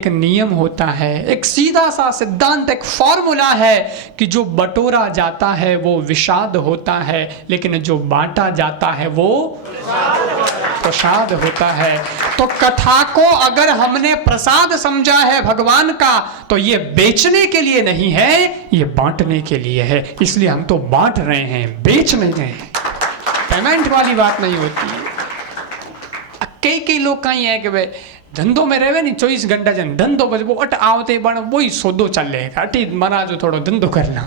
एक नियम होता है, एक सीधा सा सिद्धांत, एक फॉर्मूला है कि जो बटोरा जाता है वो विषाद होता है, लेकिन जो बांटा जाता है वो प्रसाद होता है। तो कथा को अगर हमने प्रसाद समझा है भगवान का, तो ये बेचने के लिए नहीं है, ये बांटने के लिए है। इसलिए हम तो बांट रहे हैं, बेच नहीं रहे हैं। पेमेंट वाली बात नहीं होती है। कई लोग कहीं है कि भाई धंधो में रहे नहीं 24 घंटा जन धंधो बस वो अट आवते पण वही सौदो चले अटी महाराज थोड़ो धंधो करना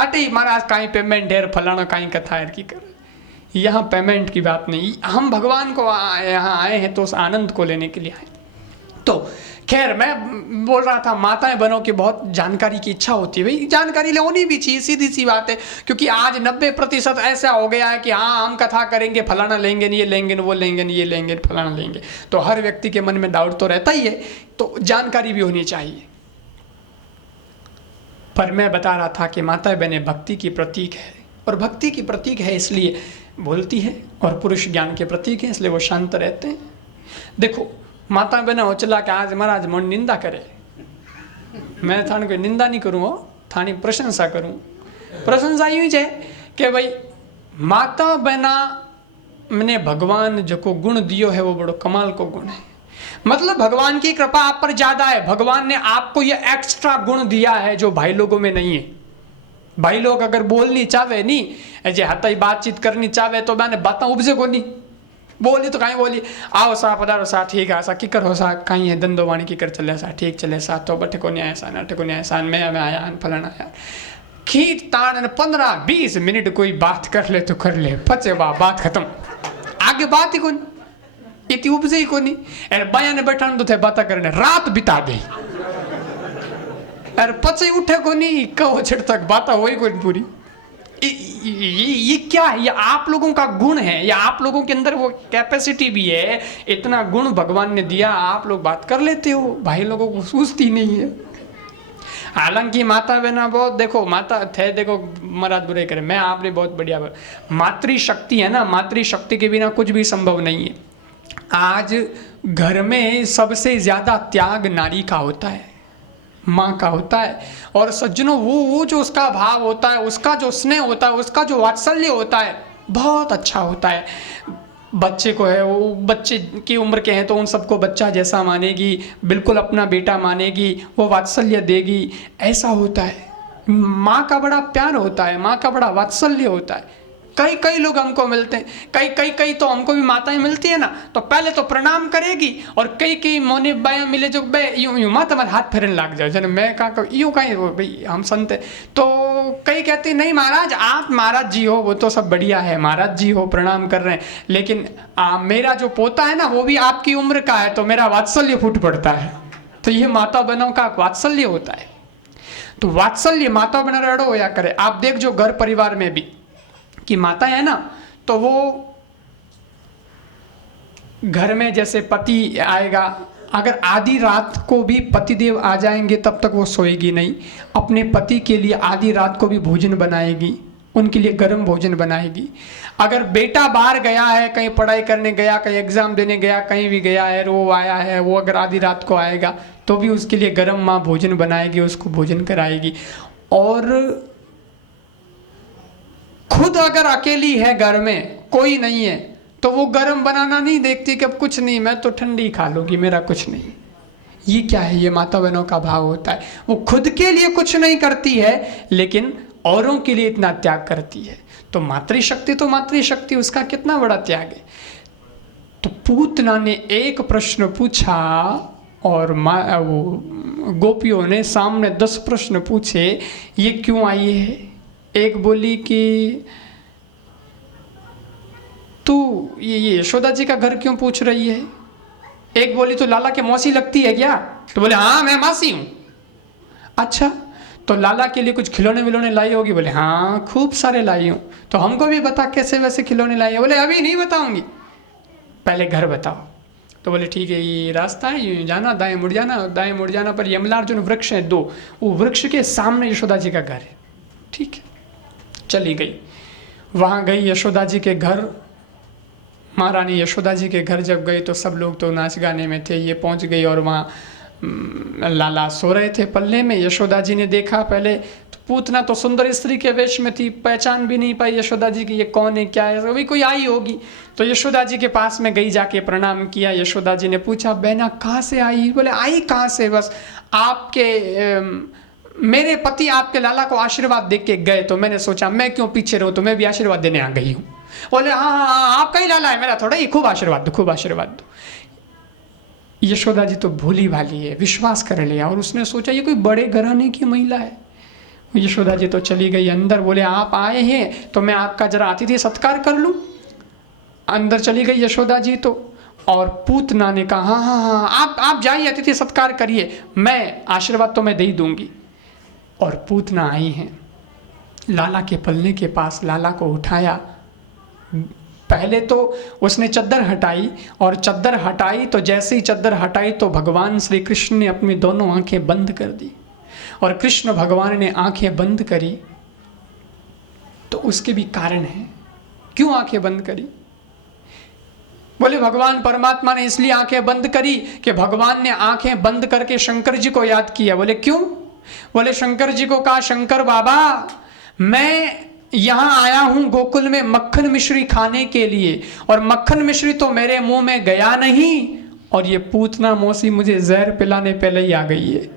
अटी महाराज कहीं पेमेंट ढेर फलाना कहीं कथा है की कर। यहाँ पेमेंट की बात नहीं, हम भगवान को यहाँ आए हैं तो उस आनंद को लेने के लिए आए। तो खैर मैं बोल रहा था माताएं बहनों की बहुत जानकारी की इच्छा होती है, भाई जानकारी लेनी भी चाहिए, सीधी सी बात है। क्योंकि आज 90% ऐसा हो गया है कि हाँ हम कथा करेंगे, फलाना लेंगे नहीं, ये लेंगे नहीं, वो लेंगे नहीं, ये लेंगे फलाना लेंगे। तो हर व्यक्ति के मन में डाउट तो रहता ही है, तो जानकारी भी होनी चाहिए। पर मैं बता रहा था कि माताएं बहनें भक्ति की प्रतीक है, और भक्ति की प्रतीक है इसलिए बोलती है, और पुरुष ज्ञान के प्रतीक है इसलिए वो शांत रहते हैं। देखो माता बहना हो चला के आज महाराज मन निंदा करे, मैं थाने कोई निंदा नहीं करूँ, थानी प्रशंसा करूँ। प्रशंसा यूँ है कि भाई माता बहना मैंने भगवान जो को गुण दियो है वो बड़ो कमाल को गुण है। मतलब भगवान की कृपा आप पर ज्यादा है, भगवान ने आपको ये एक्स्ट्रा गुण दिया है जो भाई लोगों में नहीं है। भाई लोग अगर बोलनी चाहे नहीं ऐसे हताई बातचीत करनी चाहे तो मैंने बातें उपजे को नहीं बोली तो कहीं बोली आओ सा पधारो सा ठीक है सा की करो सा कहीं है धंधो वाणी की कर चले सा ठीक चले सा तो बटे को नहीं आया सा नटे को नहीं आया सा मैं आया फलाना आया खींच ताड़ 15-20 मिनट कोई बात कर ले तो कर ले, पचे बात खत्म, आगे बात ही को नहीं, इतनी उपजे ही को नहीं। अरे बाया ने बैठा तो थे बात करने रात बिता दे, अरे पचे उठे को नहीं कहो छिड़ तक बात हो ही कोई पूरी। ये क्या है? ये आप लोगों का गुण है, या आप लोगों के अंदर वो कैपेसिटी भी है, इतना गुण भगवान ने दिया, आप लोग बात कर लेते हो, भाई लोगों को सूझती नहीं है। हालांकि माता बहना बहुत देखो माता थे, देखो महाराज बुरे करे, मैं आपने बहुत बढ़िया मातृशक्ति है ना, मातृशक्ति के बिना कुछ भी संभव नहीं है। आज घर में सबसे ज्यादा त्याग नारी का होता है, माँ का होता है। और सज्जनों वो जो उसका भाव होता है, उसका जो स्नेह होता है, उसका जो वात्सल्य होता है बहुत अच्छा होता है। बच्चे को है वो बच्चे की उम्र के हैं तो उन सबको बच्चा जैसा मानेगी, बिल्कुल अपना बेटा मानेगी, वो वात्सल्य देगी, ऐसा होता है। माँ का बड़ा प्यार होता है, माँ का बड़ा वात्सल्य होता है। कई लोग हमको मिलते हैं, कई तो हमको भी माताएं मिलती है ना, तो पहले तो प्रणाम करेगी, और कई मोने बाया मिले जो बे यूं माँ तुम्हारे हाथ फेरने लग जाओ जन मैं कहा यूँ कहीं भाई हम संत है। तो कई कहते नहीं महाराज आप महाराज जी हो, वो तो सब बढ़िया है, महाराज जी हो प्रणाम कर रहे हैं, लेकिन मेरा जो पोता है ना वो भी आपकी उम्र का है, तो मेरा वात्सल्य फूट पड़ता है। तो ये माता बहनों का वात्सल्य होता है। तो वात्सल्य माता बहना रड़ो होया करे। आप देख जो घर परिवार में भी कि माता है ना, तो वो घर में जैसे पति आएगा, अगर आधी रात को भी पतिदेव आ जाएंगे तब तक वो सोएगी नहीं, अपने पति के लिए आधी रात को भी भोजन बनाएगी, उनके लिए गर्म भोजन बनाएगी। अगर बेटा बाहर गया है, कहीं पढ़ाई करने गया, कहीं एग्जाम देने गया, कहीं भी गया है, वो आया है, वो अगर आधी रात को आएगा तो भी उसके लिए गर्म माँ भोजन बनाएगी, उसको भोजन कराएगी। और खुद अगर अकेली है, घर में कोई नहीं है, तो वो गरम बनाना नहीं देखती कि अब कुछ नहीं मैं तो ठंडी खा लूंगी, मेरा कुछ नहीं। ये क्या है? ये माता बहनों का भाव होता है। वो खुद के लिए कुछ नहीं करती है, लेकिन औरों के लिए इतना त्याग करती है। तो मातृशक्ति उसका कितना बड़ा त्याग है। तो पूतना ने एक प्रश्न पूछा और वो गोपियों ने सामने 10 प्रश्न पूछे, ये क्यों आई है? एक बोली कि तू ये यशोदा जी का घर क्यों पूछ रही है? एक बोली तो लाला के मौसी लगती है क्या? तो बोले हाँ मैं मासी हूँ। अच्छा तो लाला के लिए कुछ खिलौने विलौने लाई होगी? बोले हाँ खूब सारे लाई हूँ। तो हमको भी बता कैसे वैसे खिलौने लाई है? बोले अभी नहीं बताऊंगी, पहले घर बताओ। तो बोले ठीक है, ये रास्ता है, यूँ जाना, दाएं मुड़ जाना, दाएं मुड़ जाना पर यमलार्जुन वृक्ष है 2, वो वृक्ष के सामने यशोदा जी का घर है। ठीक है, चली गई। वहाँ गई यशोदा जी के घर, महारानी यशोदा जी के घर जब गई तो सब लोग तो नाच गाने में थे। ये पहुँच गई और वहाँ लाला सो रहे थे पल्ले में। यशोदा जी ने देखा पहले तो पूतना तो सुंदर स्त्री के वेश में थी, पहचान भी नहीं पाई यशोदा जी की ये कौन है क्या है, अभी कोई आई होगी। तो यशोदा जी के पास में गई, जाके प्रणाम किया। यशोदा जी ने पूछा बहना कहाँ से आई? बोले आई कहाँ से, बस आपके मेरे पति आपके लाला को आशीर्वाद दे के गए तो मैंने सोचा मैं क्यों पीछे रहूं, तो मैं भी आशीर्वाद देने आ गई हूँ। बोले हाँ हाँ हाँ आपका ही लाला है, मेरा थोड़ा ही, खूब आशीर्वाद दो, खूब आशीर्वाद दो। यशोदा जी तो भोली भाली है, विश्वास कर लिया और उसने सोचा ये कोई बड़े घराने की महिला है। यशोदा जी तो चली गई अंदर। बोले आप आए हैं तो मैं आपका जरा अतिथि सत्कार कर लूं। अंदर चली गई यशोदा जी तो, और पूतना ने कहा हाँ हाँ हाँ आप जाइए अतिथि सत्कार करिए, मैं आशीर्वाद तो मैं दे ही दूंगी। और पूतना आई हैं, लाला के पलने के पास लाला को उठाया। पहले तो उसने चद्दर हटाई, और चद्दर हटाई तो जैसे ही चद्दर हटाई तो भगवान श्री कृष्ण ने अपनी दोनों आंखें बंद कर दी। और कृष्ण भगवान ने आंखें बंद करी तो उसके भी कारण है। क्यों आंखें बंद करी? बोले भगवान परमात्मा ने इसलिए आंखें बंद करी कि भगवान ने आंखें बंद करके शंकर जी को याद किया। बोले क्यों? बोले शंकर जी को कहा शंकर बाबा मैं यहाँ आया हूँ गोकुल में मक्खन मिश्री खाने के लिए, और मक्खन मिश्री तो मेरे मुंह में गया नहीं, और ये पूतना मौसी मुझे जहर पिलाने पहले ही आ गई है।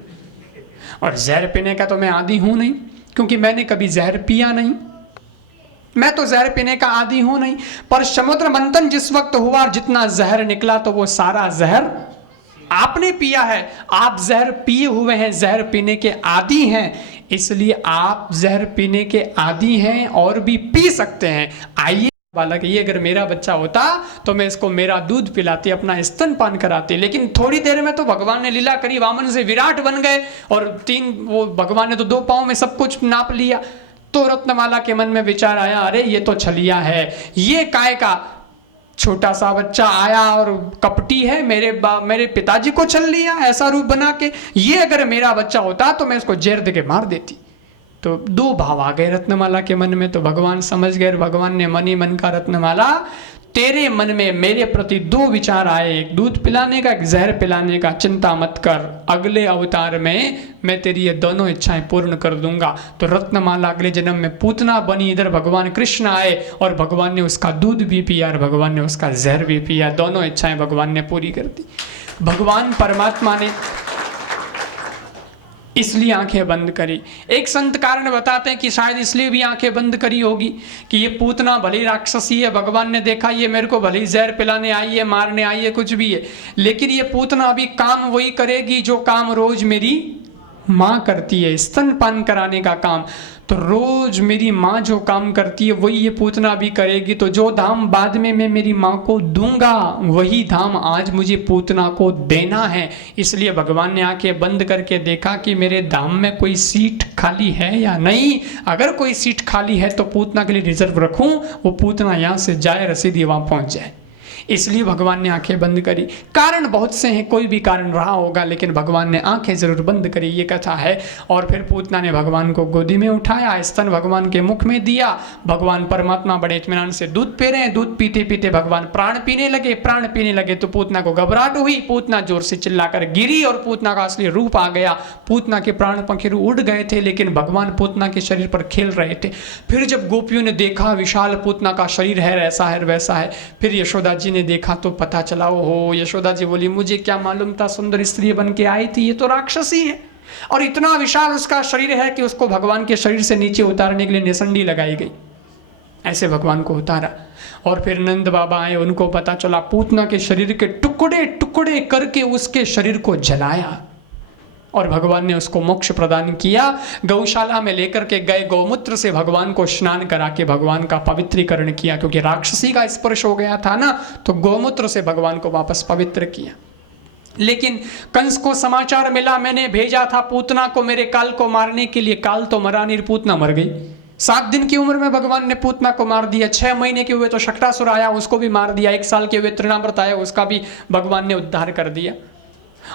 और जहर पीने का तो मैं आदी हूँ नहीं, क्योंकि मैंने कभी जहर पिया नहीं, मैं तो जहर पीने का आदी हूँ नहीं। पर समुद्र मंथन जिस वक्त हुआ और जितना जहर निकला तो वो सारा जहर आपने पिया है। आप जहर पिए हुए हैं, जहर पीने के आदी हैं, इसलिए आप जहर पीने के आदी हैं और भी पी सकते हैं। आइए बालक, ये अगर मेरा बच्चा होता तो मैं इसको मेरा दूध पिलाती, अपना स्तनपान कराती, लेकिन थोड़ी देर में तो भगवान ने लीला करी, वामन से विराट बन गए, और वो भगवान ने तो 2 पाँव में सब कुछ नाप लिया। तो रत्नमाला के मन में विचार आया अरे ये तो छलिया है, ये काय का छोटा सा बच्चा आया और कपटी है, मेरे पिताजी को छल लिया ऐसा रूप बना के। ये अगर मेरा बच्चा होता तो मैं इसको जहर दे के मार देती। तो 2 भाव आ गए रत्नमाला के मन में। तो भगवान समझ गए, भगवान ने मन ही मन का रत्नमाला तेरे मन में मेरे प्रति 2 विचार आए, एक दूध पिलाने का, एक जहर पिलाने का, चिंता मत कर, अगले अवतार में मैं तेरी ये दोनों इच्छाएं पूर्ण कर दूंगा। तो रत्नमाला अगले जन्म में पूतना बनी, इधर भगवान कृष्ण आए और भगवान ने उसका दूध भी पिया और भगवान ने उसका जहर भी पिया, दोनों इच्छाएं भगवान ने पूरी कर दी। भगवान परमात्मा ने इसलिए आंखें बंद करी। एक संत कारण बताते हैं कि शायद इसलिए भी आंखें बंद करी होगी कि ये पूतना भली राक्षसी है, भगवान ने देखा ये मेरे को भली जहर पिलाने आई है, मारने आई है, कुछ भी है, लेकिन ये पूतना अभी काम वही करेगी जो काम रोज मेरी माँ करती है, स्तनपान कराने का काम। तो रोज मेरी माँ जो काम करती है वही ये पूतना भी करेगी। तो जो धाम बाद में मैं मेरी माँ को दूंगा वही धाम आज मुझे पूतना को देना है। इसलिए भगवान ने आंखें बंद करके देखा कि मेरे धाम में कोई सीट खाली है या नहीं। अगर कोई सीट खाली है तो पूतना के लिए रिजर्व रखूं, वो पूतना यहाँ से जाए, रसीदी वहाँ पहुँच जाए। इसलिए भगवान ने आंखें बंद करी। कारण बहुत से हैं, कोई भी कारण रहा होगा, लेकिन भगवान ने आंखें जरूर बंद करी, ये कथा है। और फिर पूतना ने भगवान को गोदी में उठाया, स्तन भगवान के मुख में दिया। भगवान परमात्मा बड़े इत्मीनान से दूध पी रहे हैं। दूध पीते पीते भगवान प्राण पीने लगे। प्राण पीने लगे तो पूतना को घबराहट हुई, पूतना जोर से चिल्लाकर गिरी और पूतना का असली रूप आ गया। पूतना के प्राण पंखेरु उड़ गए थे, लेकिन भगवान पूतना के शरीर पर खेल रहे थे। फिर जब गोपियों ने देखा विशाल पूतना का शरीर है, ऐसा है वैसा है, फिर यशोदा जी ने देखा तो पता चला हो। यशोदा जी बोली मुझे क्या मालूम था, सुंदर स्त्री बन के आई थी, ये तो राक्षसी है, और इतना विशाल उसका शरीर है कि उसको भगवान के शरीर से नीचे उतारने के लिए निसंडी लगाई गई। ऐसे भगवान को उतारा। और फिर नंद बाबा आए, उनको पता चला, पूतना के शरीर के टुकड़े टुकड़े करके उसके शरीर को जलाया और भगवान ने उसको मोक्ष प्रदान किया। गौशाला में लेकर के गए, गौमूत्र से भगवान को स्नान करा के भगवान का पवित्रीकरण किया, क्योंकि राक्षसी का स्पर्श हो गया था ना, तो गौमूत्र से भगवान को वापस पवित्र किया। लेकिन कंस को समाचार मिला, मैंने भेजा था पूतना को मेरे काल को मारने के लिए, काल तो मरा नहीं, पूतना मर गई। 7 दिन की उम्र में भगवान ने पूतना को मार दिया। 6 महीने के हुए तो शक्टासुर आया, उसको भी मार दिया। 1 साल के हुए तृणाव्रत आया, उसका भी भगवान ने उद्धार कर दिया।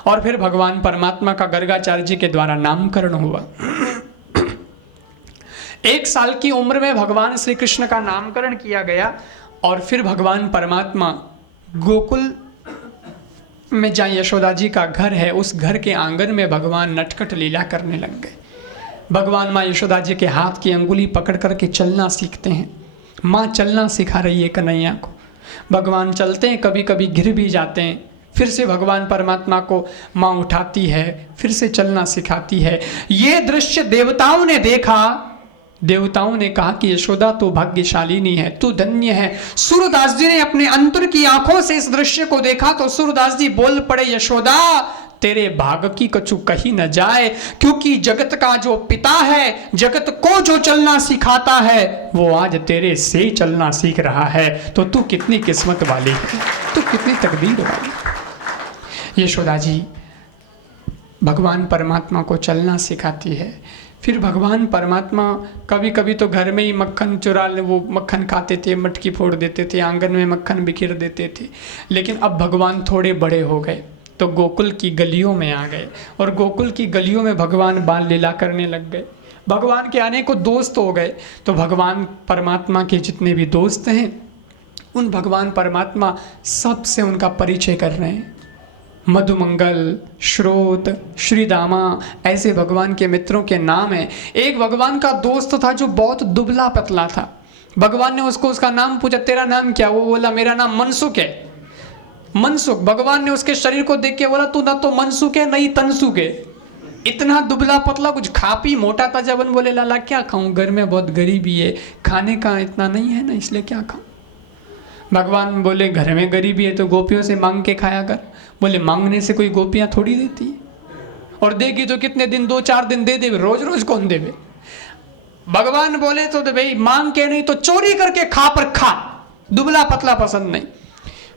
और फिर भगवान परमात्मा का गर्गाचार्य जी के द्वारा नामकरण हुआ। 1 साल की उम्र में भगवान श्री कृष्ण का नामकरण किया गया। और फिर भगवान परमात्मा गोकुल में जहाँ यशोदा जी का घर है, उस घर के आंगन में भगवान नटखट लीला करने लग गए। भगवान माँ यशोदा जी के हाथ की अंगुली पकड़ करके चलना सीखते हैं। माँ चलना सिखा रही है कन्हैया को। भगवान चलते हैं, कभी कभी गिर भी जाते हैं, फिर से भगवान परमात्मा को माँ उठाती है, फिर से चलना सिखाती है। ये दृश्य देवताओं ने देखा। देवताओं ने कहा कि यशोदा तो भाग्यशालिनी है, तू धन्य है। सूरदास जी ने अपने अंतर की आंखों से इस दृश्य को देखा तो सूरदास जी बोल पड़े, यशोदा तेरे भाग की कछु कही न जाए, क्योंकि जगत का जो पिता है, जगत को जो चलना सिखाता है, वो आज तेरे से चलना सीख रहा है। तो तू कितनी किस्मत वाली है, तू कितनी तकदीर वाली। यशोदा जी भगवान परमात्मा को चलना सिखाती है। फिर भगवान परमात्मा कभी कभी तो घर में ही मक्खन चुरा ले, वो मक्खन खाते थे, मटकी फोड़ देते थे, आंगन में मक्खन बिखेर देते थे। लेकिन अब भगवान थोड़े बड़े हो गए तो गोकुल की गलियों में आ गए, और गोकुल की गलियों में भगवान बाल लीला करने लग गए। भगवान के आने को दोस्त हो गए, तो भगवान परमात्मा के जितने भी दोस्त हैं, उन भगवान परमात्मा सबसे उनका परिचय कर रहे हैं। मधुमंगल, श्रोत, श्रीदामा, ऐसे भगवान के मित्रों के नाम हैं। एक भगवान का दोस्त था जो बहुत दुबला पतला था। भगवान ने उसको उसका नाम पूछा, तेरा नाम क्या? वो बोला, मेरा नाम मनसुख है। मनसुख। भगवान ने उसके शरीर को देख के बोला, तू ना तो मनसुख है, नहीं तनसुख है। इतना दुबला पतला, कुछ खा पी मोटा था। जब बोले, लाला क्या खाऊं, घर में बहुत गरीबी है, खाने का इतना नहीं है ना, इसलिए क्या खाऊं। भगवान बोले, घर में गरीबी है तो गोपियों से मांग के खाया कर। बोले, मांगने से कोई गोपियां थोड़ी देती है, और देगी तो कितने दिन, 2-4 दिन दे दे, रोज रोज कौन देवे। भगवान बोले तो भाई मांग के नहीं तो चोरी करके खा, पर खा, दुबला पतला पसंद नहीं।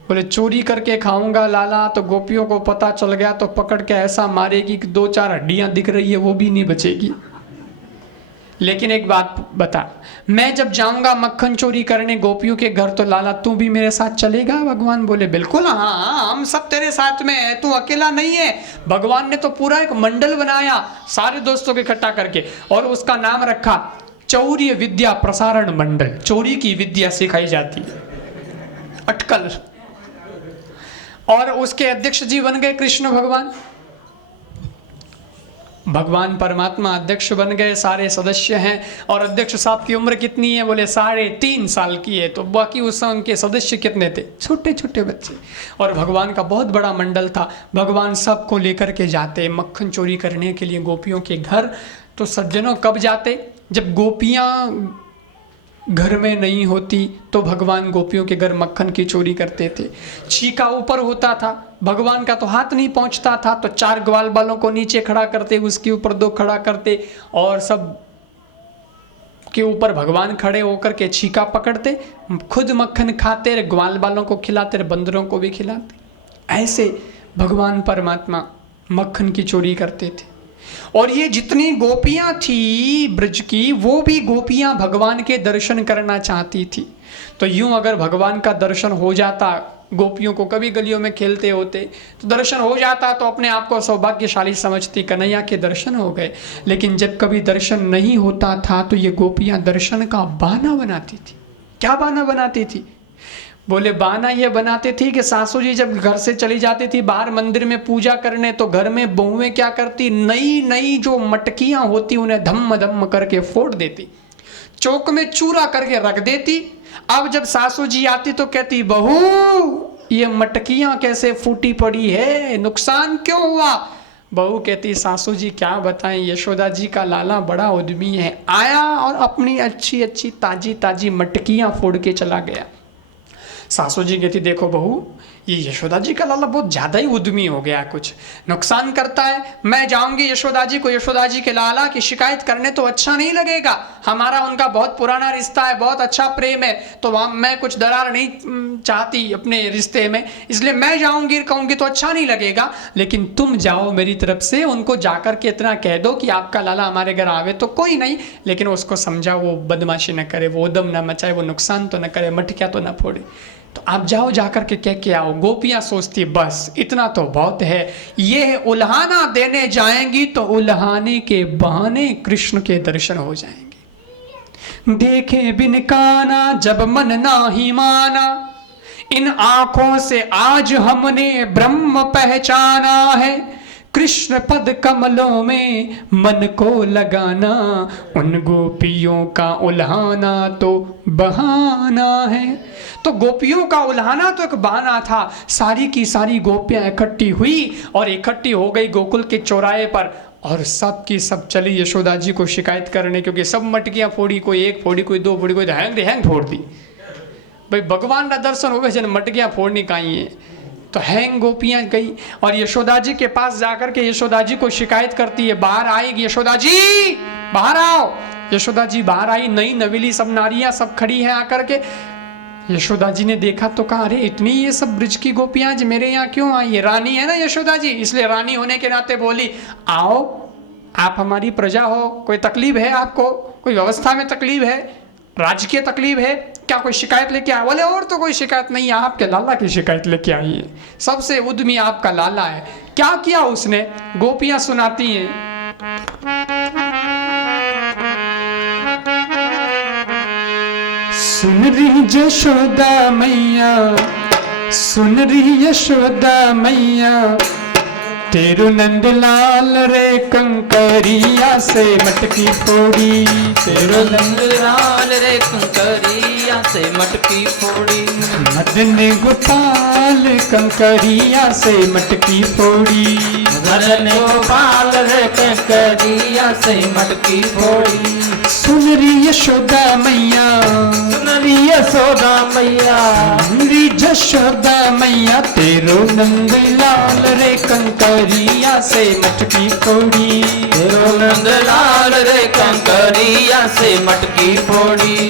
बोले, चोरी करके खाऊंगा लाला तो गोपियों को पता चल गया तो पकड़ के ऐसा मारेगी कि 2-4 हड्डियां दिख रही है वो भी नहीं बचेगी। लेकिन एक बात बता, मैं जब जाऊंगा मक्खन चोरी करने गोपियों के घर तो लाला तू भी मेरे साथ चलेगा? भगवान बोले, बिल्कुल, हाँ, हम सब तेरे साथ में है, तू अकेला नहीं है। भगवान ने तो पूरा एक मंडल बनाया सारे दोस्तों को इकट्ठा करके, और उसका नाम रखा चौर्य विद्या प्रसारण मंडल। चोरी की विद्या सिखाई जाती है, अटकल। और उसके अध्यक्ष जी बन गए कृष्ण भगवान। भगवान परमात्मा अध्यक्ष बन गए, सारे सदस्य हैं। और अध्यक्ष साहब की उम्र कितनी है? बोले 3.5 साल की है। तो बाकी उस समय उनके सदस्य कितने थे? छोटे छोटे बच्चे। और भगवान का बहुत बड़ा मंडल था। भगवान सबको लेकर के जाते मक्खन चोरी करने के लिए गोपियों के घर। तो सज्जनों कब जाते? जब गोपियाँ घर में नहीं होती तो भगवान गोपियों के घर मक्खन की चोरी करते थे। छीका ऊपर होता था, भगवान का तो हाथ नहीं पहुंचता था, तो 4 ग्वाल बालों को नीचे खड़ा करते, उसके ऊपर 2 खड़ा करते, और सब के ऊपर भगवान खड़े होकर के छीका पकड़ते, खुद मक्खन खाते, ग्वाल बालों को खिलाते, बंदरों को भी खिलाते। ऐसे भगवान परमात्मा मक्खन की चोरी करते थे। और ये जितनी गोपियां थी ब्रज की, वो भी गोपियां भगवान के दर्शन करना चाहती थी। तो यूं अगर भगवान का दर्शन हो जाता, गोपियों को कभी गलियों में खेलते होते तो दर्शन हो जाता, तो अपने आप को सौभाग्यशाली समझती, कन्हैया के दर्शन हो गए। लेकिन जब कभी दर्शन नहीं होता था तो ये गोपियां दर्शन का बहाना बनाती थी। क्या बहाना बनाती थी? बोले, बहाना ये बनाते थे कि सासू जी जब घर से चली जाती थी बाहर मंदिर में पूजा करने, तो घर में बहुएं क्या करती, नई नई जो मटकियां होती उन्हें धम्म धम्म करके फोड़ देती, चौक में चूरा करके रख देती। अब जब सासू जी आती तो कहती, बहू ये मटकियां कैसे फूटी पड़ी है, नुकसान क्यों हुआ? बहू कहती, सासू जी क्या बताएं, यशोदा जी का लाला बड़ा उद्यमी है, आया और अपनी अच्छी अच्छी ताजी ताजी मटकियां फोड़ के चला गया। सासू जी कहती, देखो बहू, ये यशोदा जी का लाला बहुत ज़्यादा ही उद्यमी हो गया, कुछ नुकसान करता है। मैं जाऊंगी यशोदा जी को, यशोदा जी के लाला की शिकायत करने, तो अच्छा नहीं लगेगा। हमारा उनका बहुत पुराना रिश्ता है, बहुत अच्छा प्रेम है, तो वहाँ मैं कुछ दरार नहीं चाहती अपने रिश्ते में, इसलिए मैं जाऊंगी, कहूँगी तो अच्छा नहीं लगेगा। लेकिन तुम जाओ मेरी तरफ से, उनको जाकर के इतना कह दो कि आपका लाला हमारे घर आवे तो कोई नहीं, लेकिन उसको समझाओ वो बदमाशी न करे, वो उद्यम न मचाए, वो नुकसान तो न करे, मटकिया तो न फोड़े। तो आप जाओ, जाकर के कह के आओ। गोपियां सोचती, बस इतना तो बहुत है, ये उल्हाना देने जाएंगी तो उल्हाने के बहाने कृष्ण के दर्शन हो जाएंगे। देखे बिन काना जब मन ना ही माना, इन आंखों से आज हमने ब्रह्म पहचाना है, कृष्ण पद कमलों में मन को लगाना, उन गोपियों का उल्हाना तो बहाना है। तो गोपियों का उल्हाना तो एक बहाना था। सारी की सारी गोपियां इकट्ठी हुई और इकट्ठी हो गई गोकुल के चौराहे पर, और सब की सब चली यशोदा जी को शिकायत करने, क्योंकि सब मटकियां फोड़ी, कोई एक फोड़ी, कोई दो फोड़ी, कोई हैंग फोड़ दी। भाई भगवान का दर्शन हो गए, जन मटकियां फोड़नी कहीं है। तो हैंग गोपियां गई और यशोदा जी के पास जाकर के यशोदा जी को शिकायत करती है। बाहर आएगी यशोदा जी, बाहर आओ। यशोदा जी बाहर आई, नई नवेली सब नारियां सब खड़ी हैं आकर के। यशोदा जी ने देखा तो कहा, अरे इतनी ये सब ब्रिज की गोपियां आज मेरे यहाँ क्यों आई है? रानी है ना यशोदा जी, इसलिए रानी होने के नाते बोली, आओ आप हमारी प्रजा हो, कोई तकलीफ है आपको, कोई व्यवस्था में तकलीफ है, राजकीय तकलीफ है क्या, कोई शिकायत लेके आए? बोले और तो कोई शिकायत नहीं है, आपके लाला की शिकायत लेके आई है। सबसे उद्यमी आपका लाला है। क्या किया उसने? गोपियां सुनाती हैं, सुन रही यशोदा मैया, सुन रही यशोदा मैया, तेरू नंदलाल रे कंकरिया से मटकी फोड़ी, तेरो नंदलाल रे कंकरिया से मटकी फोड़ी, मदन गोपाल कंकरिया से मटकी फोड़ी, मदन गोपाल रे कंकरिया से मटकी फोड़ी। सुन रही यशोदा मैया, सुन रही यशोदा मैया, सुन रही यशोदा मैया, तेरो नंदलाल रे कंकरिया से मटकी फोड़ी, तेरो नंदलाल रे कंकरिया से मटकी फोड़ी।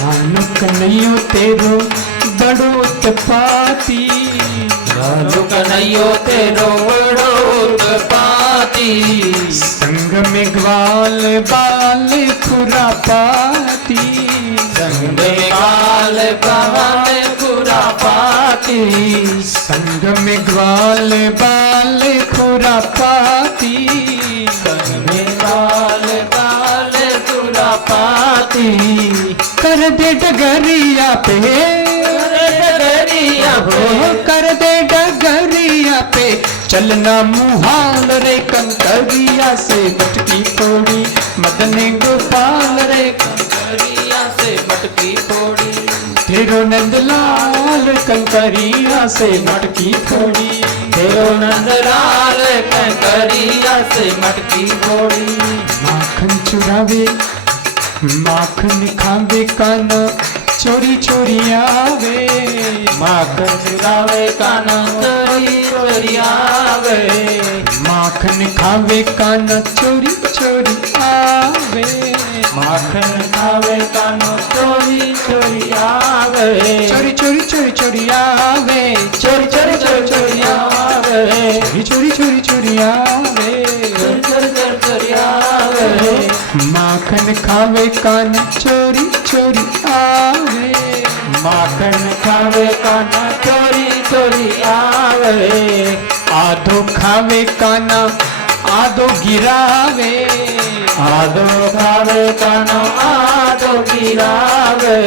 नानो कन्हैयो तेरो बड़ो उत्पाती, लालू कन्हैयो तेरो बड़ो उत्पाती, संग में ग्वाल बाल खुरापाती, संग में ग्वाल बाल खुरापाती, संग में ग्वाल बाल खुरापाती, संग में ग्वाल बाल खुरापाती। कर दे डगरिया पे, डगरिया हो कर दे डगरिया पे, चलना मुहाल रे कंकरिया से मटकी फोड़ी, मदन गोपाल रे कंकरिया से मटकी फोड़ी, तेरो नंदलाल कंकरिया से मटकी फोड़ी, तेरो नंदलाल कंकरिया से मटकी फोड़ी। माखन चुरावे माखन खावे काना, चोरी चोरी आवे, माखन चुरावे काना चोरी चोरी आवे, माखन खावे काना चोरी चोरी आवे, माखन खावे काना चोरी चोरी आवे, चोरी चोरी चोरी चोरी आवे, चोरी चोरी चोरी चोरी आवे, चोरी चोरी चोरी आवे, चोरी चोरी चोरी चोरी आवे। माखन खावे काना चोरी चोरी आवे, माखन खावे काना चोरी चोरी आवे, आधो खावे काना आधो गिरावे, आदो खावे काना आदो गिरावे।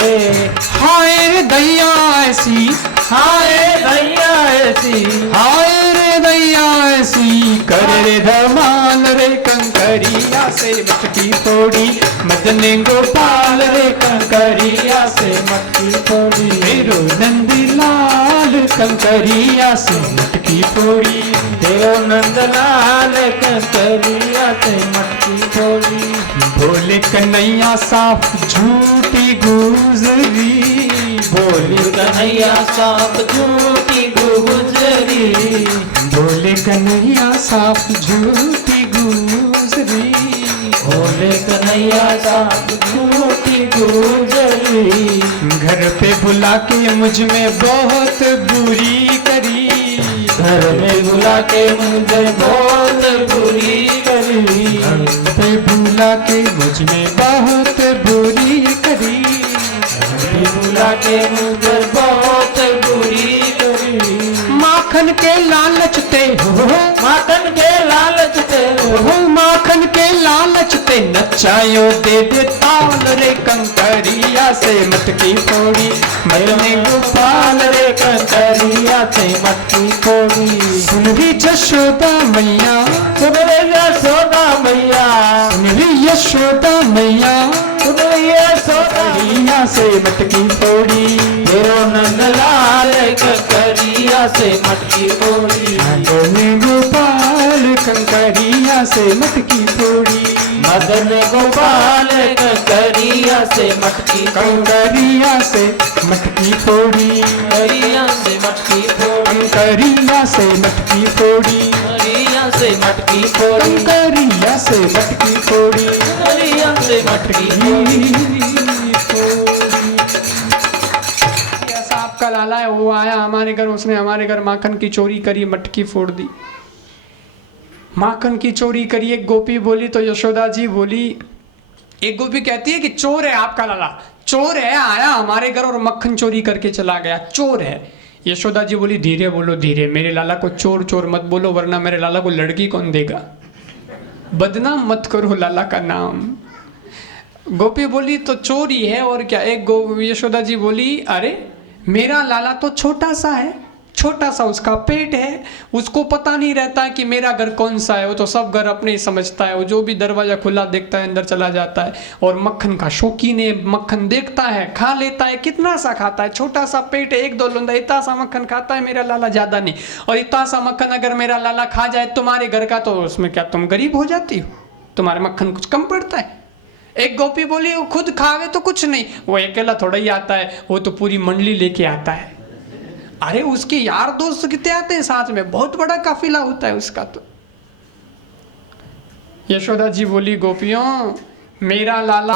हाय रे दैया ऐसी, हाय भैया ऐसी, हाय रे दैया ऐसी, कर रे धमाल रे कंकरिया से मटकी फोड़ी, मदन गोपाल रे कंकरिया से मटकी फोड़ी, मेरो नंदलाल कंकरिया से मटकी फोड़ी, तेरो नंदलाल कंकरिया से मटकी फोड़ी। बोले कन्हैया साफ झूठी गुजरी, बोली कन्हैया साफ झूठी गुजरी, बोले कन्हैया साफ झूठी गुजरी, बोले कन्हैया साफ झूठी गुजरी। घर पे बुला के मुझ में बहुत बुरी करी, घर में बुला के मुझे बहुत बुरी करी, घर पे बुला के मुझ में बहुत बुरी करी, बुला के मुझे बहुत बुरी करी। माखन के लालच ते हो, माखन के लालच ते हो माखन के लालच ते नत चायो दे दे ताल रे कंकरिया से मटकी फोड़ी मरने गोपाल रे कंकरिया से मटकी फोड़ी। सुन री यशोदा मैया, सुन रे यशोदा मैया, सुन री यशोदा मैया, सुन रे यशोदा कंकरिया से मटकी फोड़ी मेरो नंदलाल कंकरिया से मटकी फोड़ी। मरने गोपाल कंकरिया से मटकी फोड़ी मदन गोपाल कंकरिया से मटकी कंकरिया से मटकी फोड़ी कंकरिया से मटकी फोड़ी कंकरिया से मटकी फोड़ी कंकरिया से मटकी फोड़ी कंकरिया से मटकी फोड़ी कंकरिया से मटकी फोड़ी। ऐसा आपका लाला है, वो आया हमारे घर, उसने हमारे घर माखन की चोरी करी, मटकी फोड़ दी। माखन की चोरी करी। एक गोपी बोली तो यशोदा जी बोली, एक गोपी कहती है कि चोर है आपका लाला, चोर है, आया हमारे घर और मक्खन चोरी करके चला गया, चोर है। यशोदा जी बोली धीरे बोलो धीरे, मेरे लाला को चोर चोर मत बोलो वरना मेरे लाला को लड़की कौन देगा, बदनाम मत करो लाला का नाम। गोपी बोली तो चोर ही है और क्या। एक यशोदा जी बोली अरे मेरा लाला तो छोटा सा है, छोटा सा उसका पेट है, उसको पता नहीं रहता है कि मेरा घर कौन सा है, वो तो सब घर अपने ही समझता है, वो जो भी दरवाजा खुला देखता है अंदर चला जाता है। और मक्खन का शौकीन है, मक्खन देखता है खा लेता है, कितना सा खाता है, छोटा सा पेट है, एक दो लुंदा, इतना सा मक्खन खाता है मेरा लाला, ज़्यादा नहीं। और इतना सा मक्खन अगर मेरा लाला खा जाए तुम्हारे घर का तो उसमें क्या तुम गरीब हो जाती हो, तुम्हारे मक्खन कुछ कम पड़ता है। एक गोपी बोली वो खुद खावे तो कुछ नहीं, वो अकेला थोड़ा ही आता है, वो तो पूरी मंडली लेके आता है। अरे उसके यार दोस्त कितने आते हैं साथ में, बहुत बड़ा काफिला होता है उसका। तो यशोदा जी बोली गोपियों मेरा लाला